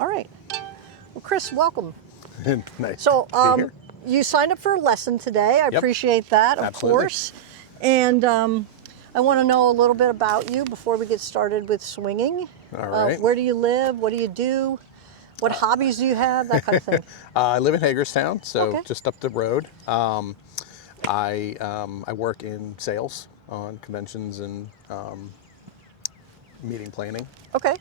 All right. Well, Chris, welcome. Nice So, to be here. you signed up for a lesson today. I Yep. appreciate that, of Absolutely. course. And I want to know a little bit about you before we get started with swinging. All right. Where do you live? What do you do? What hobbies do you have? That kind of thing. I live in Hagerstown, so Okay. just up the road. I work in sales on conventions and meeting planning. Okay.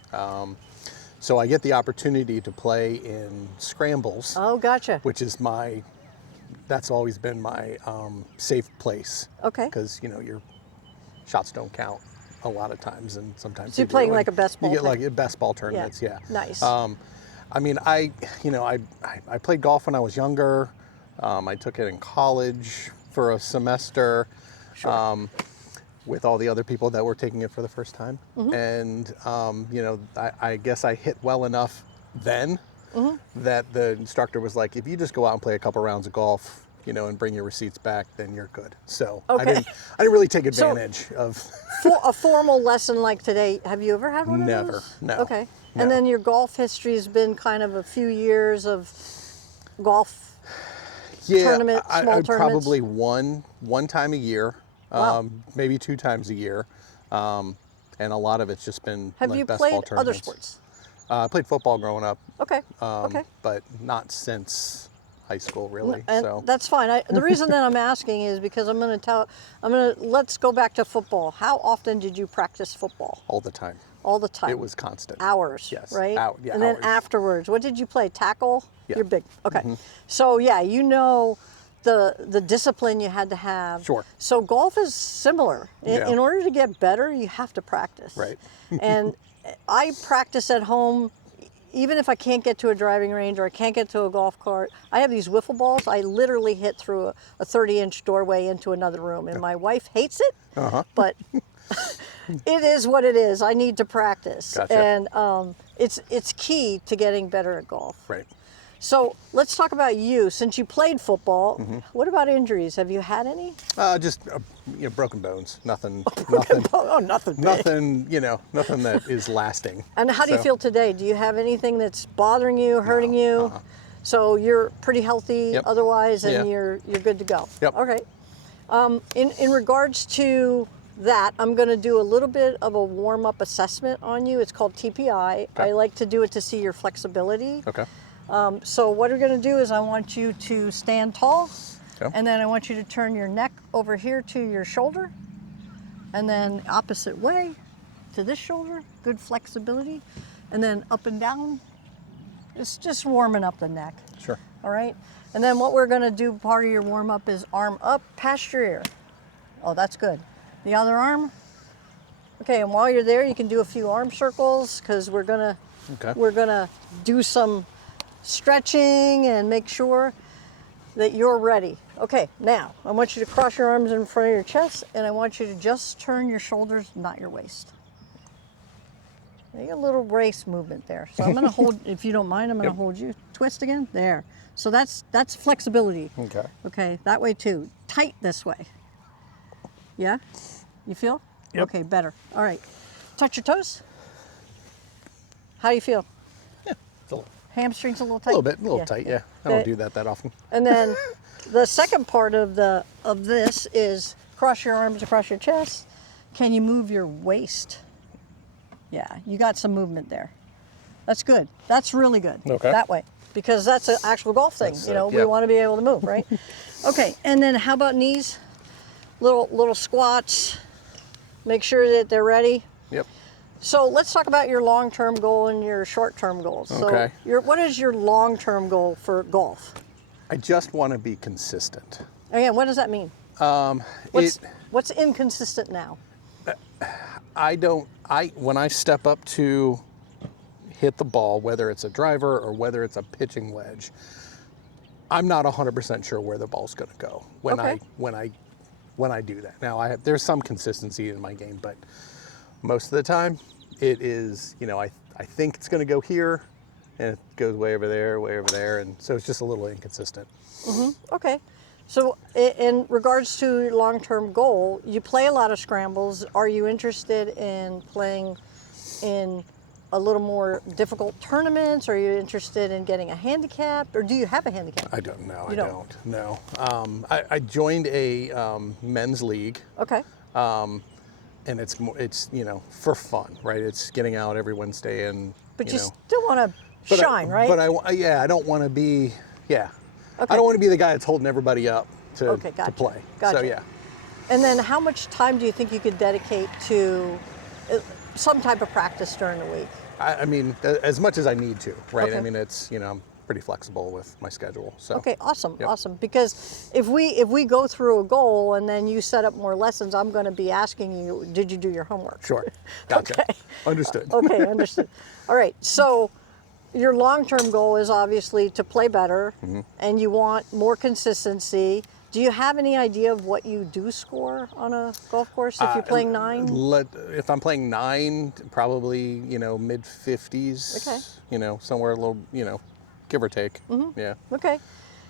So I get the opportunity to play in scrambles, Oh, gotcha. which is that's always been my safe place. Okay. Because, your shots don't count a lot of times, and sometimes So you're they do, playing and like a best ball You get type. like best ball tournaments, yeah. Nice. I mean, I played golf when I was younger. I took it in college for a semester with all the other people that were taking it for the first time. And, I guess I hit well enough then that the instructor was like, if you just go out and play a couple rounds of golf, and bring your receipts back, then you're good. So I Okay. didn't really take advantage of. For a formal lesson like today, have you ever had one of Never, those? no. Okay. No. And then your golf history has been kind of a few years of golf tournament, I small tournaments? probably one time a year, Wow. maybe 2 times a year, and a lot of it's just been Have like you best ball played other tournaments. sports? I played football growing up, Okay. Okay. but not since high school really. And So that's fine. The reason that I'm asking is because let's go back to football. How often did you practice football? all the time, All the time? it was constant. Hours, Yes. right? Yeah, and then hours. afterwards, what did you play? Tackle? Yeah. You're big. Okay. So yeah, the discipline you had to have. Sure. So golf is similar. Yeah. In order to get better, you have to practice. Right. And I practice at home. Even if I can't get to a driving range or I can't get to a golf cart, I have these wiffle balls. I literally hit through a 30-inch doorway into another room, and my wife hates it, but it is what it is. I need to practice, Gotcha. and it's key to getting better at golf. Right. So let's talk about you. Since you played football, what about injuries? Have you had any? Just broken bones. Nothing. Nothing. Oh, nothing big. Nothing. Nothing that is lasting. And how do you So- feel today? Do you have anything that's bothering you, hurting No, you? So you're pretty healthy Yep. otherwise, and Yeah. you're good to go. Yep. Okay. In regards to that, I'm going to do a little bit of a warm-up assessment on you. It's called TPI. Okay. I like to do it to see your flexibility. Okay. So what we're going to do is I want you to stand tall, Okay. and then I want you to turn your neck over here to your shoulder, and then opposite way to this shoulder. Good flexibility, and then up and down. It's just warming up the neck. Sure. All right. And then what we're going to do, part of your warm up, is arm up past your ear. Oh, that's good. The other arm. Okay, and while you're there, you can do a few arm circles because we're gonna do some stretching and make sure that you're ready. Okay, now I want you to cross your arms in front of your chest, and I want you to just turn your shoulders, not your waist. Make a little brace movement there. So I'm going to hold, if you don't mind, I'm going to hold you. Twist again. There. So that's flexibility. Okay. Okay, that way too. Tight this way. Yeah? You feel? Yep. Okay, better. All right. Touch your toes. How do you feel? It's a Hamstrings a little tight? little bit, a little tight. Yeah. I don't do that often. And then the second part of this is cross your arms across your chest. Can you move your waist? Yeah, you got some movement there. That's good. That's really good. Okay. That way, because that's an actual golf thing. That's, We yeah. want to be able to move, right? Okay, and then how about knees? Little squats. Make sure that they're ready. Yep. So let's talk about your long-term goal and your short-term goals. Okay. So what is your long-term goal for golf? I just want to be consistent. Again, what does that mean? What's inconsistent now? When I step up to hit the ball, whether it's a driver or whether it's a pitching wedge, I'm not 100% sure where the ball's going to go when I do that. Now there's some consistency in my game, but most of the time it is, I think it's going to go here and it goes way over there, and so it's just a little inconsistent. Okay. So in regards to your long-term goal, you play a lot of scrambles. Are you interested in playing in a little more difficult tournaments? Are you interested in getting a handicap, or do you have a handicap? I don't know. You don't? No. I joined a men's league. Okay. And it's for fun, right? It's getting out every Wednesday and But you still want to shine, right? But I don't want to be Okay. I don't want to be the guy that's holding everybody up to play. Gotcha. So yeah. And then how much time do you think you could dedicate to some type of practice during the week? I mean, as much as I need to, right? Okay. I mean, it's I'm pretty flexible with my schedule. So Okay, awesome, Yep. awesome. Because if we go through a goal and then you set up more lessons, I'm going to be asking you, did you do your homework? Sure. Gotcha. Okay. Understood. Okay, understood. All right, so your long-term goal is obviously to play better, and you want more consistency. Do you have any idea of what you do score on a golf course if you're playing 9? If I'm playing 9, probably mid 50s. Okay. Somewhere a little give or take. Yeah. Okay,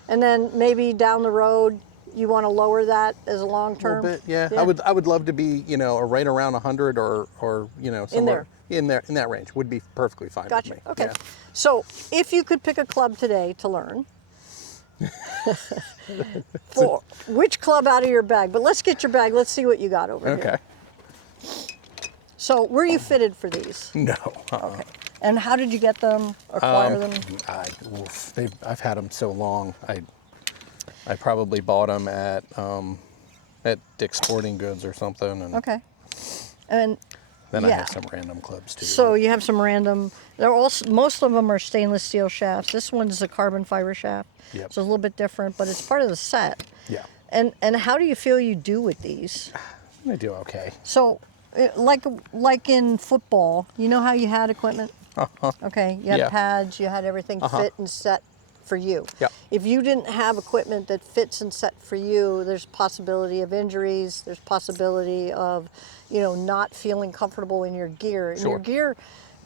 and then maybe down the road you want to lower that as a long-term. A little bit, yeah. I would love to be right around 100 or somewhere in that range would be perfectly fine Gotcha. with me. Okay. Yeah. So if you could pick a club today to learn, for which club out of your bag? But let's get your bag. Let's see what you got over here. Okay. So were you fitted for these? No. Okay. And how did you get them? Acquire them? I've had them so long. I probably bought them at Dick's Sporting Goods or something. And Okay. And then I yeah. have some random clubs too. So you have some random. They're also, most of them are stainless steel shafts. This one's a carbon fiber shaft. Yep. So it's a little bit different, but it's part of the set. Yeah. And how do you feel you do with these? I do okay. So, like in football, you know how you had equipment? Okay, you had Yeah. pads, you had everything fit and set for you. Yep. If you didn't have equipment that fits and set for you, there's possibility of injuries, there's possibility of, not feeling comfortable in your gear. And your Sure. gear,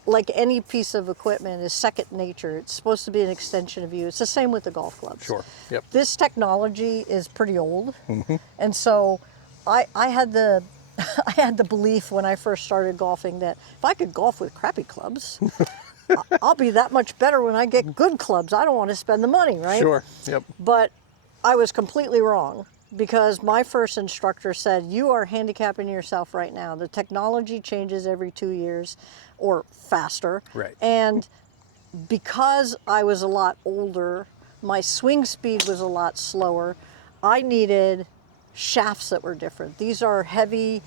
like any piece of equipment, is second nature. It's supposed to be an extension of you. It's the same with the golf clubs. Sure. Yep. This technology is pretty old, and so I had the I had the belief when I first started golfing that if I could golf with crappy clubs, I'll be that much better when I get good clubs. I don't want to spend the money, right? Sure. Yep. But I was completely wrong, because my first instructor said, you are handicapping yourself right now. The technology changes every 2 years or faster. Right. And because I was a lot older, my swing speed was a lot slower. I needed shafts that were different. These are heavy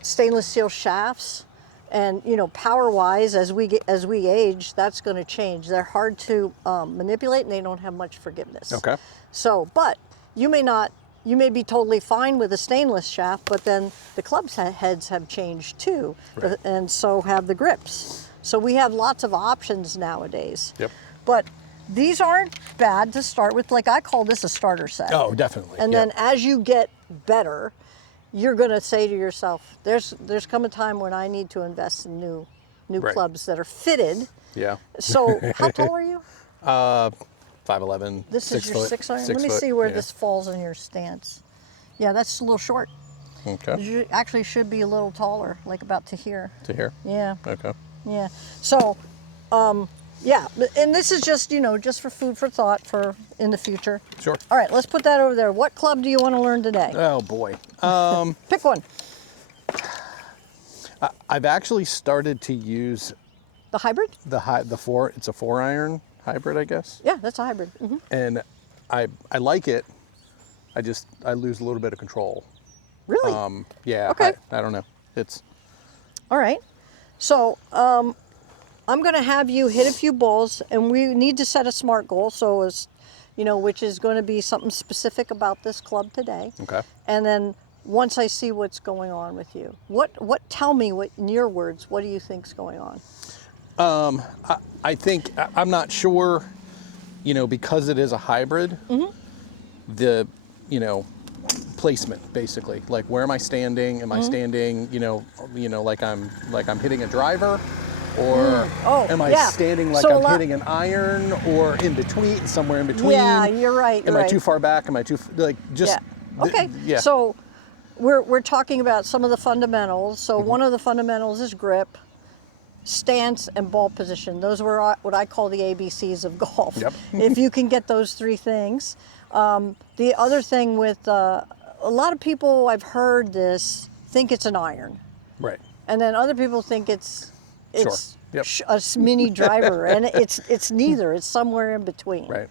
stainless steel shafts, and power-wise, as we age, that's going to change. They're hard to manipulate, and they don't have much forgiveness. Okay. So, but you may be totally fine with a stainless shaft, but then the club's heads have changed too, Right. and so have the grips. So we have lots of options nowadays. Yep. But these aren't bad to start with. Like, I call this a starter set. Oh, definitely. And Yep. then as you get better, you're going to say to yourself, there's come a time when I need to invest in new Right. clubs that are fitted. Yeah. So how tall are you? 5'11". This 6 is your foot, 6 iron? 6 Let me foot, see where yeah. this falls in your stance. Yeah, that's a little short. Okay. You actually should be a little taller, like about to here. To here. Yeah, Okay. yeah. So, yeah, and this is just, just for food for thought for in the future. Sure. All right, let's put that over there. What club do you want to learn today? Oh boy. Pick one. I've actually started to use The hybrid? it's a 4-iron hybrid, I guess. Yeah, that's a hybrid. And I like it. I lose a little bit of control. Really? Yeah. Okay. I don't know. It's All right. So I'm going to have you hit a few balls, and we need to set a SMART goal. So as which is going to be something specific about this club today. okay. And then once I see what's going on with you, tell me what, in your words, what do you think's going on? I think I'm not sure. Because it is a hybrid. The placement, basically, like, where am I standing? Am I standing, like I'm hitting a driver, or am I standing like I'm hitting an iron, or in between, somewhere in between? Yeah, you're right. Am I too far back? Am I too just? Yeah. Okay. Yeah. So we're talking about some of the fundamentals. So one of the fundamentals is grip. stance, and ball position. Those were what I call the ABCs of golf. Yep. If you can get those 3 things. The other thing with a lot of people, I've heard this, think it's an iron. Right. And then other people think it's Sure. Yep. a mini driver, and it's neither. It's somewhere in between. Right.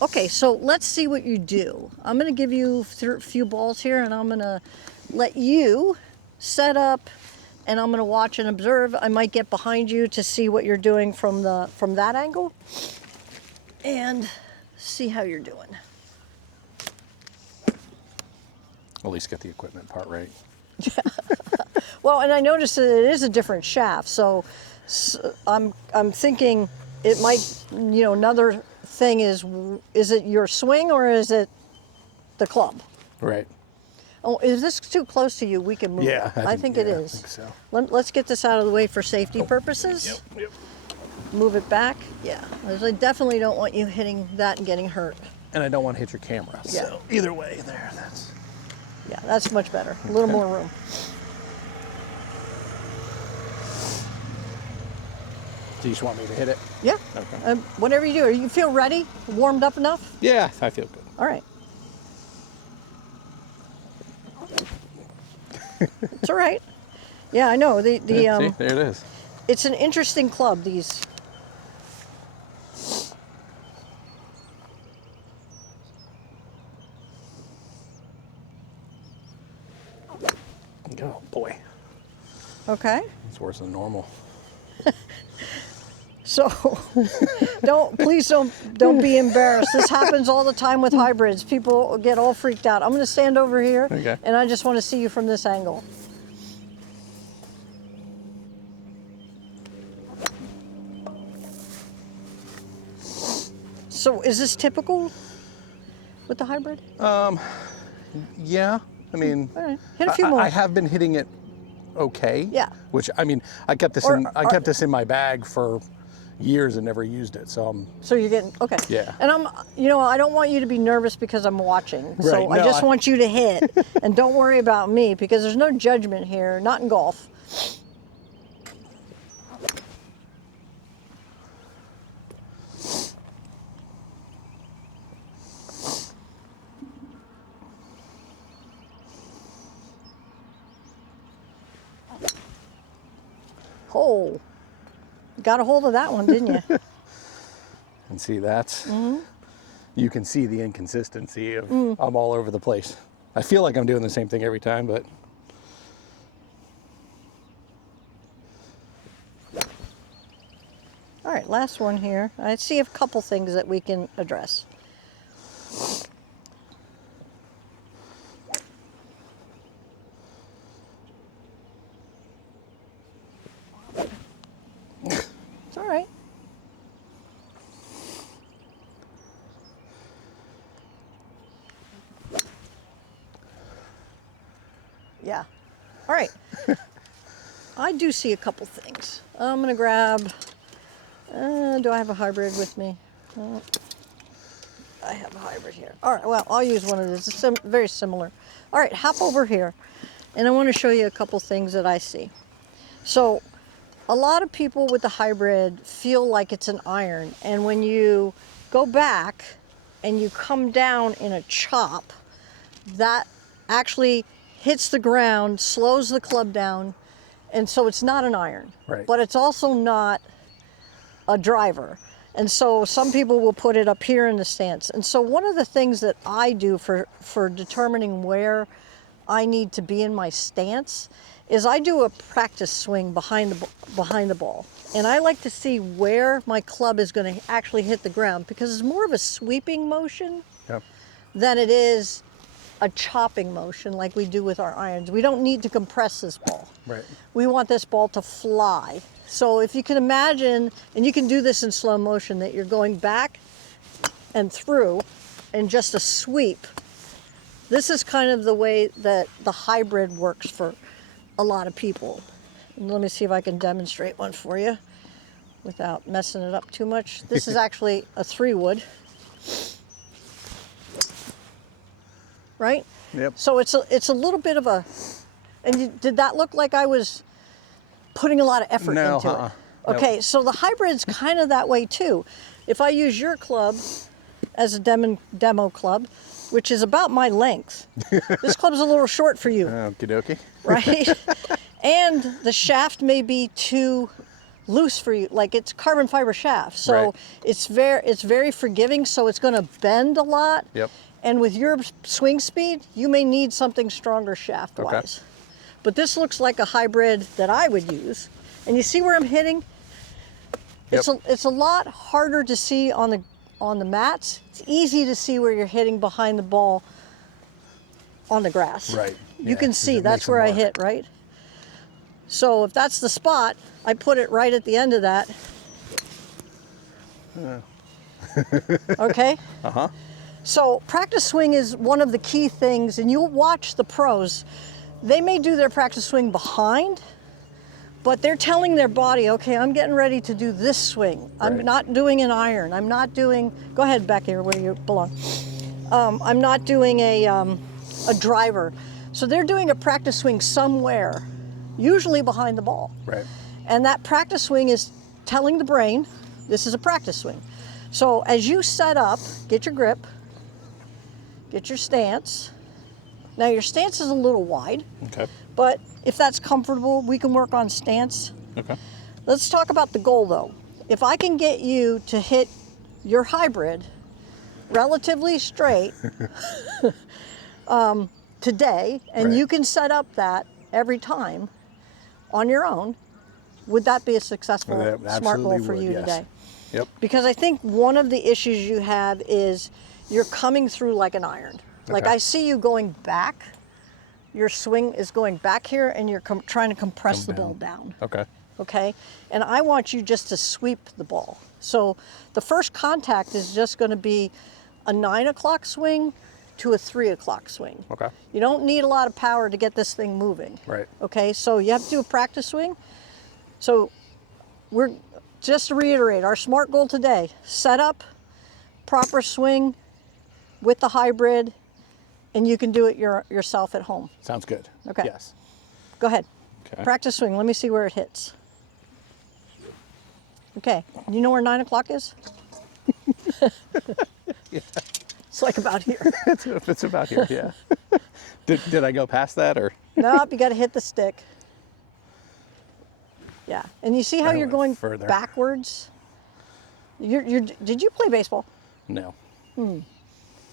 Okay, so let's see what you do. I'm going to give you a few balls here, and I'm going to let you set up, and I'm going to watch and observe. I might get behind you to see what you're doing from that angle, and see how you're doing. At least get the equipment part right. Well, and I noticed that it is a different shaft, so I'm thinking it might, another thing is it your swing or is it the club? Right. Oh, is this too close to you? We can move Yeah, it. I think it is. I think so. Let's get this out of the way for safety purposes. Yep. Move it back. Yeah, I definitely don't want you hitting that and getting hurt. And I don't want to hit your camera. Yeah. So either way, that's. Yeah, that's much better. A little more room. Do you just want me to hit it? Yeah. Okay. Whatever you do. You feel ready? Warmed up enough? Yeah, I feel good. All right. It's all right. Yeah, I know. See, there it is. It's an interesting club, these. Oh boy, Okay. it's worse than normal. So please don't be embarrassed. This happens all the time with hybrids. People get all freaked out. I'm going to stand over here, Okay. and I just want to see you from this angle. So is this typical with the hybrid? Yeah, I mean, All right. Hit a few more. I have been hitting it okay. Yeah. Which I mean, I kept this I kept this in my bag for years and never used it. So So you're getting, okay. Yeah. And I don't want you to be nervous because I'm watching. So Right, I no, just want you to hit. And don't worry about me because there's no judgment here, not in golf. Oh, got a hold of that one, didn't you? and see that's you can see the inconsistency of I'm all over the place. I feel like I'm doing the same thing every time, but All right, last one here. I see a couple things that we can address. It's all right. Yeah. All right. I do see a couple things. I'm going to grab, do I have a hybrid with me? I have a hybrid here. All right, well, I'll use one of these. It's very similar. All right, hop over here. And I want to show you a couple things that I see. So a lot of people with the hybrid feel like it's an iron. And when you go back and you come down in a chop, that actually hits the ground, slows the club down, and so it's not an iron. Right. But it's also not a driver. And so some people will put it up here in the stance. And so one of the things that I do for determining where I need to be in my stance is I do a practice swing behind the ball. And I like to see where my club is going to actually hit the ground because it's more of a sweeping motion yep. than it is a chopping motion like we do with our irons. We don't need to compress this ball. Right. We want this ball to fly. So if you can imagine, and you can do this in slow motion, that you're going back and through in just a sweep. This is kind of the way that the hybrid works for a lot of people. And let me see if I can demonstrate one for you without messing it up too much. This is actually a 3-wood. Right? Yep. So it's a little bit of a, and did that look like I was putting a lot of effort No, into uh-uh. it. Nope. Okay, so the hybrid's kind of that way too. If I use your club as a demo club, which is about my length, this club's a little short for you, Okie dokie. right? And the shaft may be too loose for you, like it's carbon fiber shaft, so Right. it's very forgiving, so it's going to bend a lot. Yep. And with your swing speed, you may need something stronger shaft wise. Okay. But this looks like a hybrid that I would use. And you see where I'm hitting? Yep. It's a lot harder to see on the mats. It's easy to see where you're hitting behind the ball on the grass. Right. You Yeah, can 'cause see it that's makes a where I mark. hit, right? So if that's the spot, I put it right at the end of that. Okay? Uh-huh. So practice swing is one of the key things, and you'll watch the pros. They may do their practice swing behind, but they're telling their body, okay, I'm getting ready to do this swing. I'm Right. not doing an iron. I'm not doing, go ahead back here where you belong. I'm not doing a driver. So they're doing a practice swing somewhere, usually behind the ball. Right. And that practice swing is telling the brain, this is a practice swing. So as you set up, get your grip, get your stance. Now your stance is a little wide, Okay. but if that's comfortable, we can work on stance. Okay. Let's talk about the goal though. If I can get you to hit your hybrid relatively straight today, and Right. you can set up that every time on your own, would that be a successful That smart goal absolutely for would, you yes. today? Yep. Because I think one of the issues you have is you're coming through like an iron. Like Okay. I see you going back, your swing is going back here and you're trying to compress the ball down. Okay. Okay? And I want you just to sweep the ball. So the first contact is just going to be a 9 o'clock swing to a 3 o'clock swing. Okay. You don't need a lot of power to get this thing moving. Right. Okay, so you have to do a practice swing. So we're, just to reiterate, our smart goal today, set up, proper swing with the hybrid, and you can do it yourself at home. Sounds good. Okay. Yes. Go ahead. Okay. Practice swing, let me see where it hits. Okay, you know where 9 o'clock is? Yeah. It's like about here. It's about here, yeah. Did I go past that or? Nope, you got to hit the stick. Yeah, and you see how I you're went going further. backwards? Did you play baseball? No.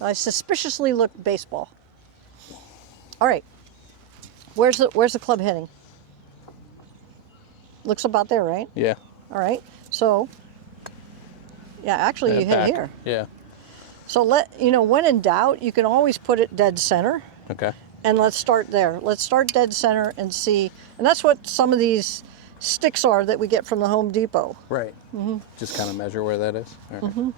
I suspiciously look baseball. All right, where's the club hitting? Looks about there, right? Yeah. All right, so yeah, actually you hit Back. here. Yeah. So when in doubt, you can always put it dead center. Okay. And let's start there. Let's start dead center and see. And that's what some of these sticks are that we get from the Home Depot. Right. Just kind of measure where that is. All right.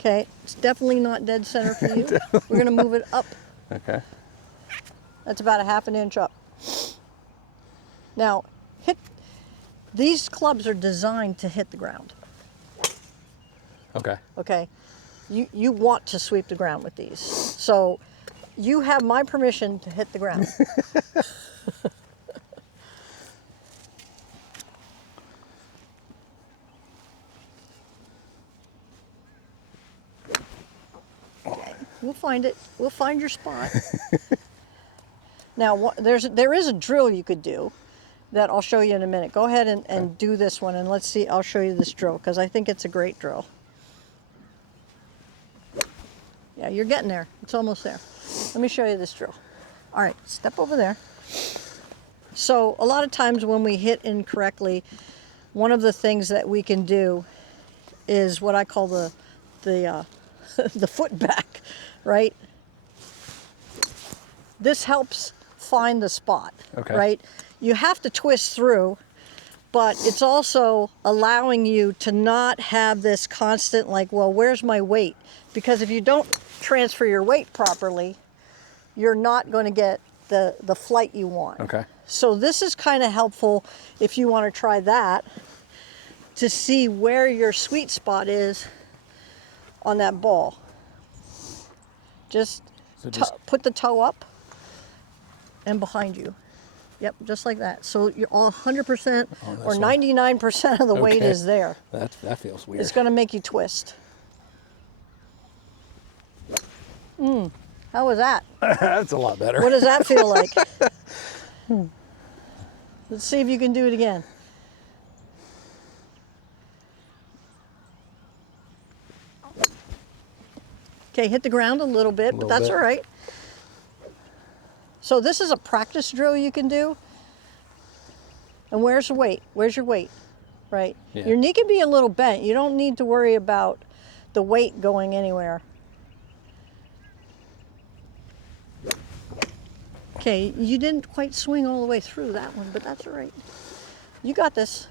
Okay, it's definitely not dead center for you. We're gonna move it up. Okay. That's about a half an inch up. Now, these clubs are designed to hit the ground. Okay. Okay, you want to sweep the ground with these. So you have my permission to hit the ground. We'll find it. We'll find your spot. Now, there is a drill you could do that I'll show you in a minute. Go ahead and do this one, and let's see. I'll show you this drill because I think it's a great drill. Yeah, you're getting there. It's almost there. Let me show you this drill. All right, step over there. So a lot of times when we hit incorrectly, one of the things that we can do is what I call the the foot back, right? This helps find the spot, Okay. right? You have to twist through, but it's also allowing you to not have this constant like, well, where's my weight? Because if you don't transfer your weight properly, you're not going to get the flight you want. Okay. So this is kind of helpful if you want to try that to see where your sweet spot is on that ball. Just, So just- put the toe up and behind you. Yep, just like that. So you're all 100% or one. 99% of the weight Okay. is there. That feels weird. It's going to make you twist. How was that? That's a lot better. What does that feel like? Let's see if you can do it again. Okay, hit the ground a little bit, but that's all right. So this is a practice drill you can do. And where's the weight? Where's your weight? Right? Yeah. Your knee can be a little bent. You don't need to worry about the weight going anywhere. Okay, you didn't quite swing all the way through that one, but that's all right. You got this.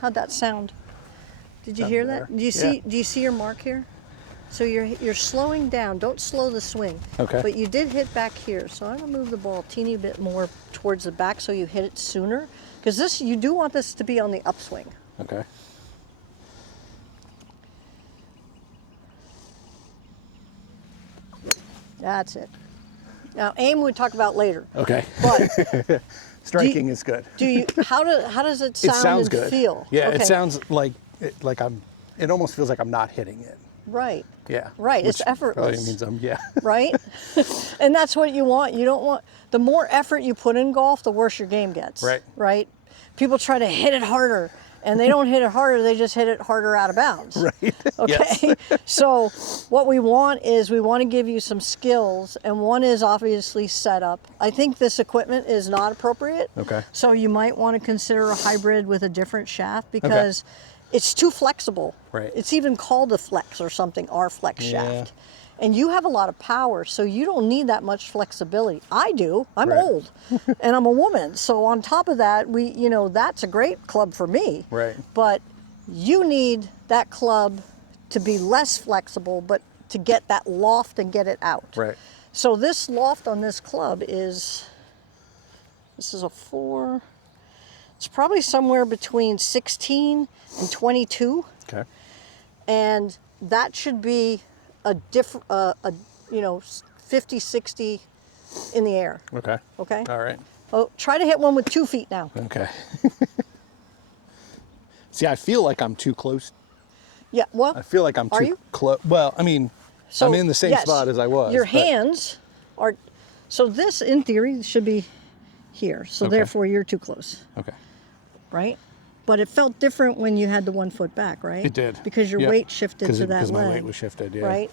How'd that sound? Did you hear that? better. Do you see? Do you see your mark here? So you're slowing down. Don't slow the swing. Okay. But you did hit back here, so I'm gonna move the ball a teeny bit more towards the back so you hit it sooner, because this you do want this to be on the upswing. Okay. That's it. Now aim we talk about later. Okay. But Striking is good. do you? How does it sound It sounds and good. feel? Yeah, Okay. it sounds like it almost feels like I'm not hitting it. Right. Yeah. Right, it's which effortless. Probably means I'm, yeah. Right? And that's what you want. You don't want, the more effort you put in golf, the worse your game gets. Right. Right? People try to hit it harder, and they don't hit it harder, they just hit it harder out of bounds. Right. Okay? So what we want is we want to give you some skills, and one is obviously setup. I think this equipment is not appropriate. Okay. So you might want to consider a hybrid with a different shaft because it's too flexible. Right. It's even called a flex or something, our flex Yeah. shaft. And you have a lot of power, so you don't need that much flexibility. I do. I'm Right. old, and I'm a woman. So on top of that, that's a great club for me. Right. But you need that club to be less flexible, but to get that loft and get it out. Right. So this loft on this club this is a 4. It's probably somewhere between 16 and 22. Okay. And that should be a 50, 60 in the air. Okay. Okay? All right. Oh, try to hit one with 2 feet now. Okay. See, I feel like I'm too close. Yeah, well, I feel like I'm Are too you? close. Well, I mean, so, I'm in the same yes, spot as I was. Your but- hands are, so this in theory should be here. So Okay. therefore you're too close, Okay. right? But it felt different when you had the 1 foot back, right? It did. Because your Yep. weight shifted to that Because my leg, weight was shifted, yeah. right?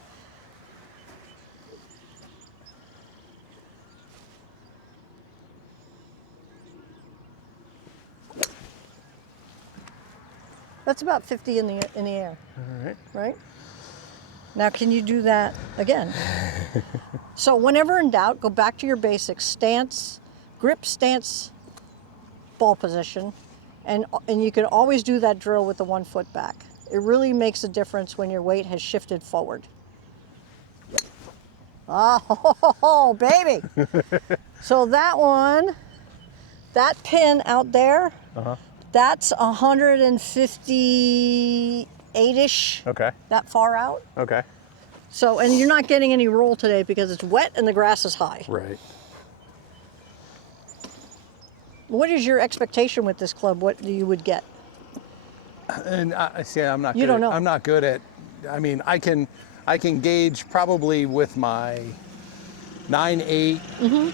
That's about 50 in the air, All right. right? Now, can you do that again? So whenever in doubt, go back to your basics: stance, grip, stance, ball position, and you can always do that drill with the 1 foot back. It really makes a difference when your weight has shifted forward. Oh, baby! So that one, that pin out there, that's 158-ish, Okay. that far out. Okay. So, and you're not getting any roll today because it's wet and the grass is high. Right. What is your expectation with this club? What you would get? And I see. I'm not. You good don't at, know. I'm not good at. I mean, I can gauge probably with my 9/8.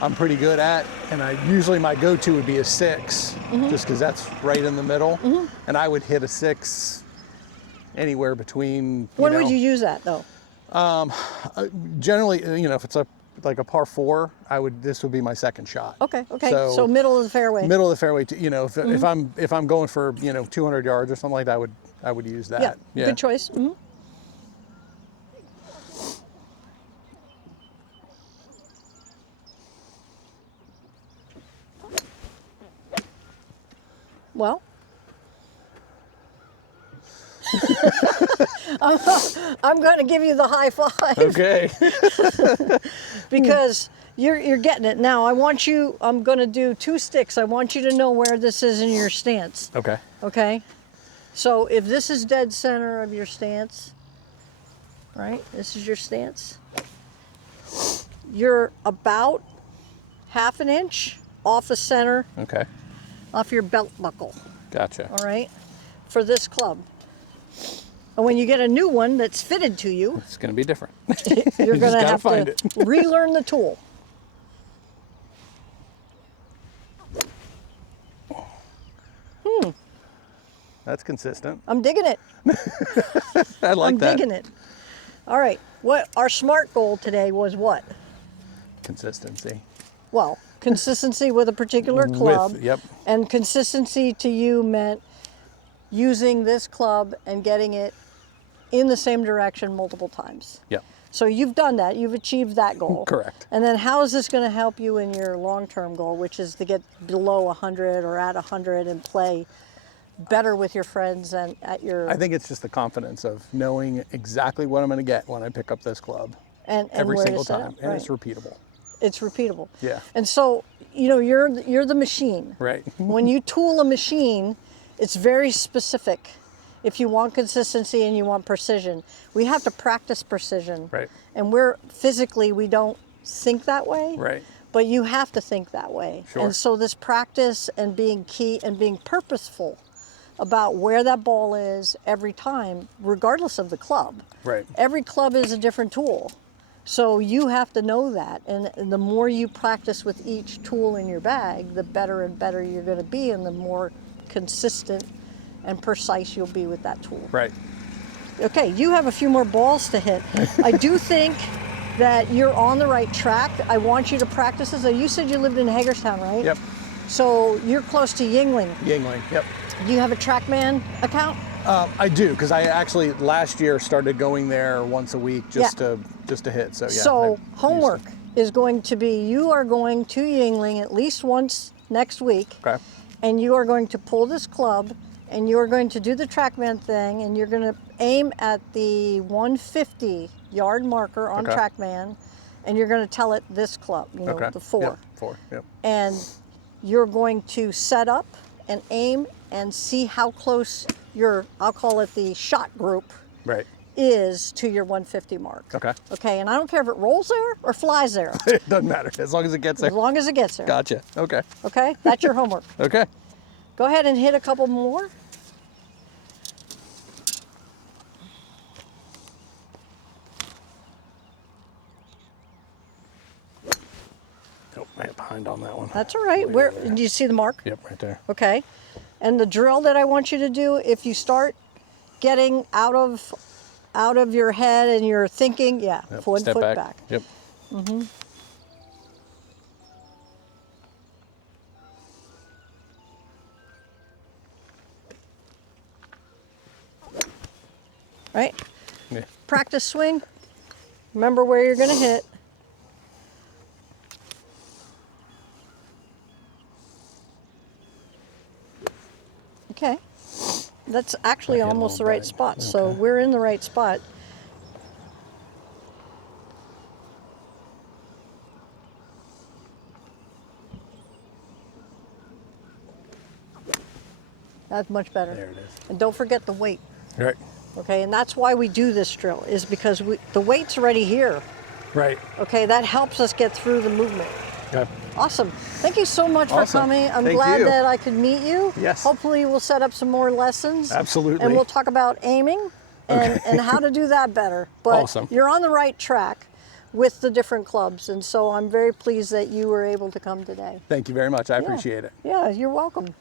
I'm pretty good at, and usually my go-to would be a 6, just because that's right in the middle, and I would hit a 6 anywhere between. When would you use that though? Generally, if it's like a par 4, this would be my second shot. Okay. So middle of the fairway. Middle of the fairway. If I'm going for 200 yards or something like that, I would use that. Yeah. Good choice. Well, I'm going to give you the high five Okay. because you're getting it. Now, I'm going to do 2 sticks. I want you to know where this is in your stance. Okay. Okay? So if this is dead center of your stance, right? This is your stance. You're about half an inch off the center, Okay. off your belt buckle, Gotcha. all right, for this club. And when you get a new one that's fitted to you, It's going to be different. you're You going just to gotta have find to it. relearn the tool. That's consistent. I'm digging it. I like I'm that. digging it. All right. What our SMART goal today was what? Consistency. Well, consistency with a particular club. Yep. And consistency to you meant using this club and getting it in the same direction multiple times. Yep. So you've done that. You've achieved that goal. Correct. And then how is this going to help you in your long-term goal, which is to get below 100 or at 100 and play better with your friends and at your... I think it's just the confidence of knowing exactly what I'm going to get when I pick up this club and every where to single set time, up, and right. it's repeatable. It's repeatable. Yeah. And so, you know, you're the machine. Right. When you tool a machine, it's very specific. If you want consistency and you want precision, we have to practice precision. Right. And we don't think that way. Right. But you have to think that way. Sure. And so this practice and being key and being purposeful about where that ball is every time, regardless of the club. Right. Every club is a different tool. So you have to know that. And the more you practice with each tool in your bag, the better and better you're going to be, and the more consistent and precise you'll be with that tool. Right. Okay, you have a few more balls to hit. I do think that you're on the right track. I want you to practice this. You said you lived in Hagerstown, right? Yep. So you're close to Yingling. Yingling. Yep. Do you have a TrackMan account? I do, because I actually last year started going there once a week just to hit. So yeah. So homework is going to be, you are going to Yingling at least once next week. Okay. And you are going to pull this club, and you are going to do the TrackMan thing, and you're going to aim at the 150 yard marker on TrackMan, and you're going to tell it this club, you know, the 4. Yep. 4. Yep. And you're going to set up and aim and see how close your, I'll call it the shot group, Right. is to your 150 mark. Okay. Okay, and I don't care if it rolls there or flies there, It doesn't matter as long as it gets there. as long as it gets there. Gotcha. Okay. Okay, that's your homework. Okay. Go ahead and hit a couple more. Oh, I hit behind on that one. That's all right. Where do you see the mark? Yep, right there. Okay. And the drill that I want you to do, if you start getting out of your head and you're thinking, Yep. one Step foot back. Yep. Mm-hmm. Right? Yeah. Practice swing. Remember where you're going to hit. Okay. That's actually I hit a almost the little right bag. spot. So Okay. we're in the right spot. That's much better. There it is. And don't forget the weight. Right. Okay, and that's why we do this drill, is because the weight's already here. Right. Okay, that helps us get through the movement. Okay. Awesome. Thank you so much for Awesome. coming. I'm Thank glad you. that I could meet you. Yes. Hopefully we'll set up some more lessons. Absolutely. And we'll talk about aiming and how to do that better. But Awesome. you're on the right track with the different clubs, and so I'm very pleased that you were able to come today. Thank you very much. I appreciate it. Yeah, you're welcome.